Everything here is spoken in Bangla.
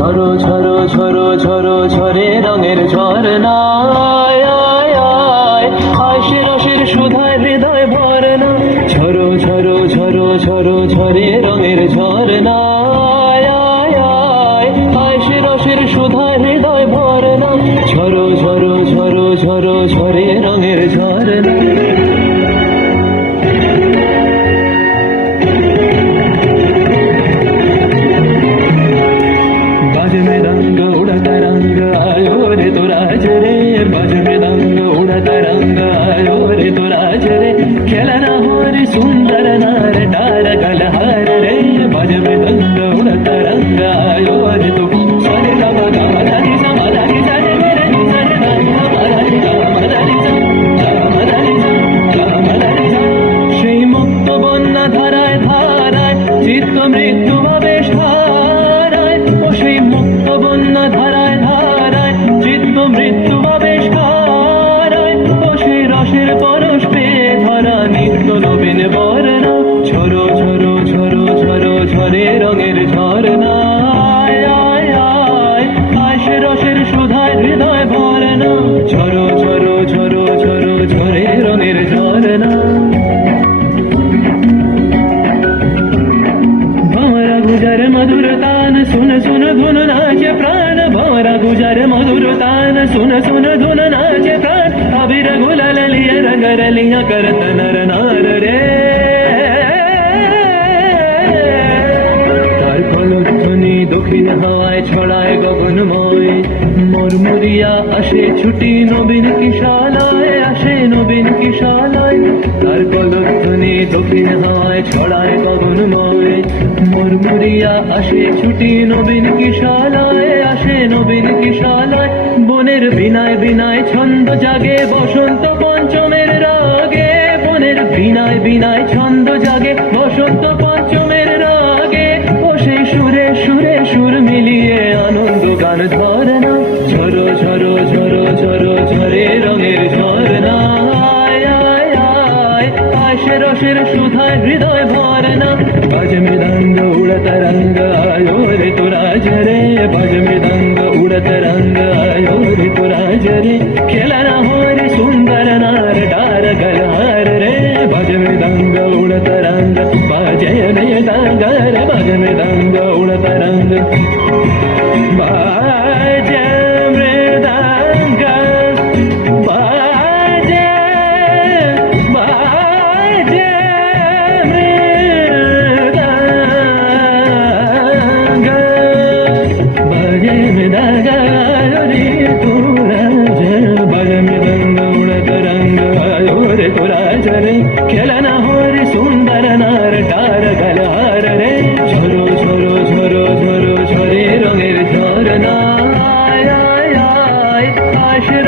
ঝরো ঝরো ঝরো ঝরো ঝরে রঙের ঝরনা, আশে রসের সুধায় হৃদয় ভরনা। ঝরো ঝরো ঝরো ঝরো ঝরে রঙের ঝরনা, আশে রসের সুধায় হৃদয় ভরনা। ঝরো ঝরো ঝরো ঝরো ঝরে রঙের ঝরনা। बाज मृदंग उड़ता रंग आयो रे तो राज रे, बाज मृदंग उड़ता रंग आयो रे तो राज रे। खेलना हो रे सुंदर नार डार गलहार रे, बाज मृदंग उड़ता रंग आयो रे तो सारे गा गा गा मा धा नि सा मा धा नि सा रे रे नि सा रे धा नि सा मा धा नि सा मा धा नि सा गा मा धा नि सा गा मा धा नि सा। সেই মুক্ত বন্যা ধারায় ধারায় চিত্ত মৃত্যু আবেশ ধারায়, ও সেই মুক্ত বন্যা ধারায় ধারায় চিত্ত মৃত্যু আবেশ ধারায়, ও সেই রসের পরশ পেয়ে ধরা নিত্য নবীন বর্ণা। ঝরো ঝরো ঝরো ঝরো ঝরে রঙের ঝরনা, আশে রসের সুধায় হৃদয় ভরনা। ঝরো ঝরো ঝরো ঝরো ঝরে রঙের ঝরনা। भंवरा गुजर मधुर तान सुन सुन धुन नाचे प्राण, भंवरा गुजर मधुर तान सुन सुन धुन नाचे प्राण। अबीर गुलाल लिया रंग रलिया करत नर नार रे, তার কলধ্বনি দক্ষিণ হাওয়ায় ছড়ায় গগনময়। মরমরিয়া আসে ছুটি নবীন কিশালয়, আসে নবীন কিশালয়। তার কলধ্বনি দক্ষিণ হাওয়ায় ছড়ায় গগনময়। মরমরিয়া আসে ছুটি নবীন কিশালয়, আসে নবীন কিশালয়। বনের বিনায় বিনায় ছন্দ জাগে বসন্ত পঞ্চমের রাগে, বনের বিনায় বিনায় ছন্দ জাগে বসন্ত পঞ্চমের রাগে। ও সেই সুরে সুরে সুর মিলিয়ে আনন্দ গান ঝরনা। ঝরো ঝরো ঝরো ঝরো ঝরে রঙের ঝরনা, আশে রসের সুধায় হৃদয় ভরনা। বাজ মৃদঙ্গ উড়ত রঙ্গ আयो रे तो राज रे, बाज मृदंग उड़त रंग आयो रे तो राज रे। खेलना हो रे सुंदर नार डार गलहार रे, बाज मृदंग उड़त रंग बाजे मृदंग रे, बाज मृदंग उड़त रंग बाजे मृदंग बाजे बाजे मृदंग रे तू राज, बाज मृदंग उड़त रंग आयो रे तो राज रे। खेलना हो रे सुंदर नार डार गलहार रे। ঝরো ঝরো ঝরো ঝরো ঝরে রঙের ঝরনা, আশে